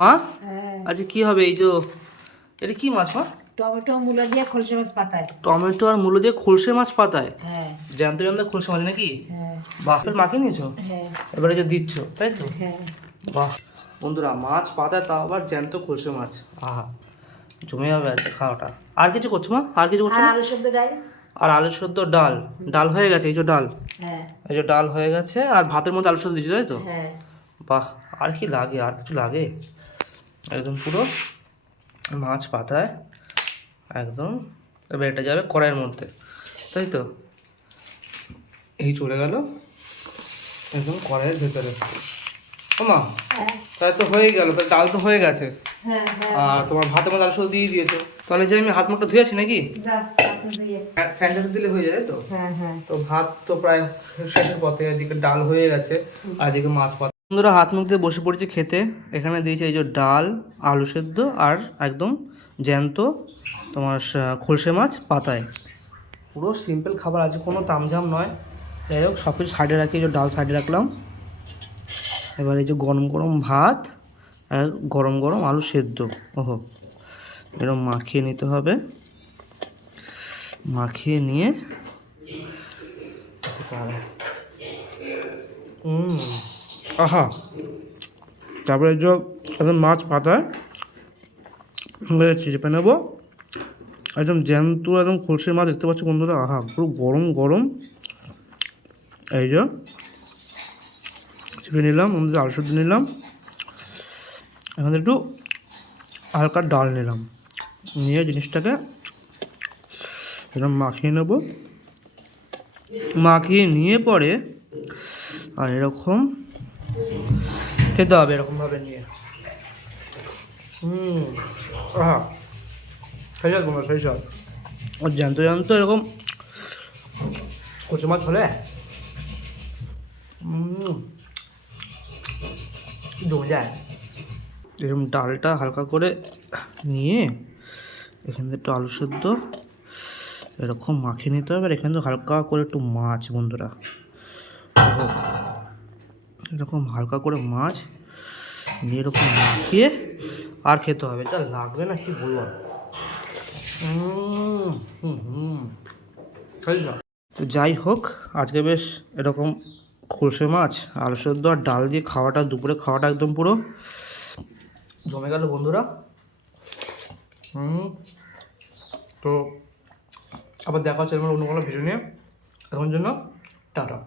মা হ্যাঁ, আচ্ছা কি হবে এই যে এটা কি মাছ মা? টমেটো মূলা দিয়ে খলসে মাছ পাতায়। টমেটো আর মূলো দিয়ে খোলসে মাছ পাতায়? হ্যাঁ জ্যান্ত জ্যান্ত খোলসে মাছ নাকি? হ্যাঁ বাপের মাকে নিয়েছো? হ্যাঁ এবারে যে দিচ্ছ তাই তো? হ্যাঁ। বাহ বন্ধুরা, মাছ পাতায় তাও আবার জ্যান্ত খোলসে মাছ। আহা, জমে যাবে আজকে খাওয়াটা। আর কিছু করছো মা? আর কিছু করছো আর না? আলু সেদ্ধ ডাল। আর আলু সেদ্ধ ডাল। ডাল হয়ে গেছে, এই যে ডাল, হ্যাঁ এই যে ডাল হয়ে গেছে। আর ভাতের মধ্যে আলু সেদ্ধ দিচ্ছি তাই তো? হ্যাঁ বাহ, আর কি লাগে? আর কিছু লাগে? একদম পুরো মাছ পাতায় একদম। এবার এটা যাবে কড়াইয়ের মধ্যে তাই তো? এই চলে গেল একদম কড়াইয়ের ভেতরে। ও মা, হ্যাঁ তাই তো হয়ে গেল, তাহলে ডাল তো হয়ে গেছে। হ্যাঁ হ্যাঁ। আর তোমার ভাতের মধ্যে আলু সেদ্ধ দিয়ে দিয়েছো, তাহলে যে আমি হাত মুখটা ধুয়েছি নাকি? যা, আপনি দিয়ে। ফ্যানটা দিলে হয়ে যায় তাই তো? হ্যাঁ হ্যাঁ। তো ভাত তো প্রায় শেষের পথে, এদিকে ডাল হয়ে গেছে আর এদিকে মাছ পাতা। বন্ধুরা হাত মুখ দিয়ে বসে পড়েছি খেতে। এখানে দিয়েছে এই যে ডাল, আলু সেদ্ধ আর একদম জ্যান্ত তোমার খোলসে মাছ পাতায়। পুরো সিম্পল খাবার, আছে কোনো তামঝাম নয়। যাই হোক, সব কিছু সাইডে রাখি, এই যে ডাল সাইডে রাখলাম। এবার এই যে গরম গরম ভাত আর গরম গরম আলু সেদ্ধ। ওহো, এরকম মাখিয়ে নিতে হবে। মাখিয়ে নিয়ে আহা, তারপরে যে একদম মাছ পাতায় চেপে নেবো। একদম জ্যান্ত একদম খলসে মাছ দেখতে পাচ্ছি বন্ধুরা। আহা, পুরো গরম গরম। এই যে চেপে নিলাম, আমাদের আলু সেদ্ধ নিলাম, এখানে একটু হালকা ডাল নিলাম, নিয়ে জিনিসটাকে এরকম মাখিয়ে নেব। মাখিয়ে নিয়ে পরে আর এরকম খেতে হবে, এরকমভাবে নিয়ে। আহা, সেই সব তোমরা, সেই সব আর জ্যান্ত জ্যান্ত এরকম কচু মাছ হলে জমে যায়। এরকম ডালটা হালকা করে নিয়ে এখান থেকে একটু আলু সেদ্ধ এরকম মাখিয়ে নিতে হবে। আর এখানে তো হালকা করে একটু মাছ বন্ধুরা, এরকম হালকা করে মাছ নিয়ে এরকম মাখিয়ে আর খেতে হবে। যা লাগবে না কি বলবো। তো যাই হোক, আজকে বেশ এরকম খলসে মাছ আলু সেদ্ধ আর ডাল দিয়ে খাওয়াটা, দুপুরে খাওয়াটা একদম পুরো জমে গেল বন্ধুরা। তো আবার দেখা হচ্ছে অন্য কোনো ভিডিও নিয়ে। এখন জন্য টাটা।